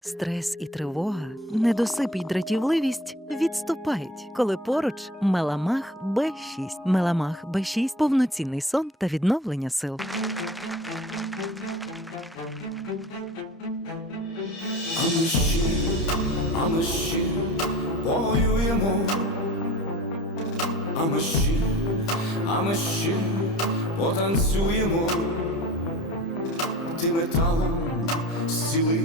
Стрес і тривога, недосип і дратівливість відступають, коли поруч Меламах Б6. Меламах Б6 – повноцінний сон та відновлення сил. А ми ще, а ми ще воюємо, а ми ще, а ми ще потанцюємо, ти металом зціли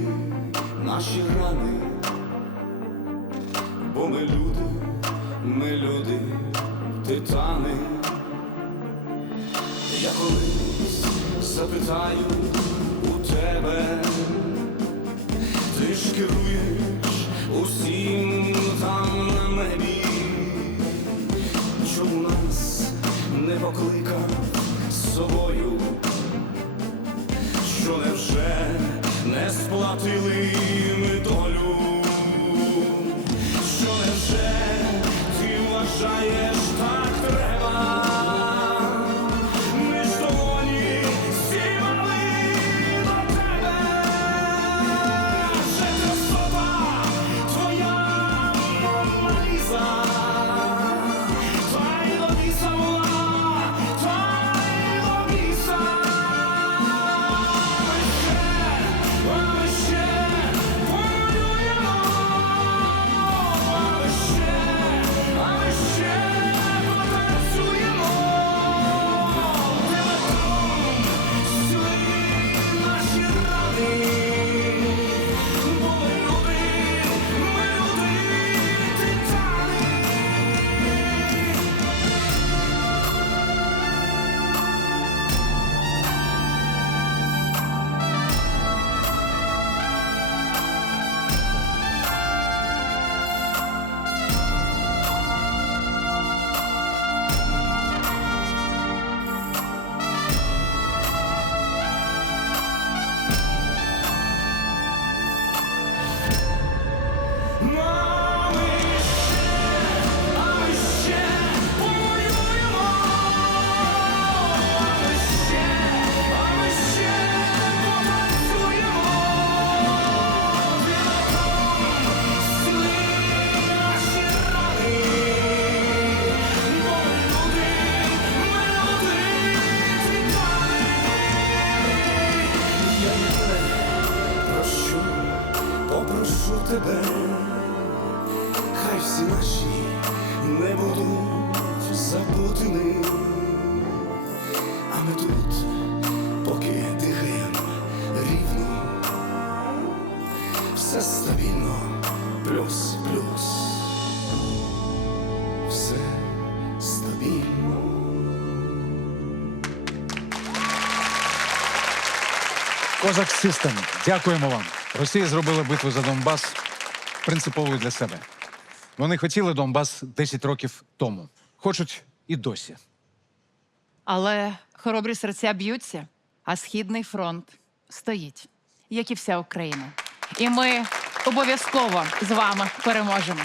наші рани, бо ми люди, ми люди, титани. Я колись запитаю у тебе. Ти ж керуєш усім що невже не сплатили ми долю, попрошу тебе. Хай всі наші не будуть забутими, а ми тут, поки дихаємо рівно, все стабільно, плюс, плюс, все стабільно. Козак Систем, дякуємо вам. Росія зробила битву за Донбас принциповою для себе. Вони хотіли Донбас 10 років тому. Хочуть і досі. Але хоробрі серця б'ються, а Східний фронт стоїть, як і вся Україна. І ми обов'язково з вами переможемо.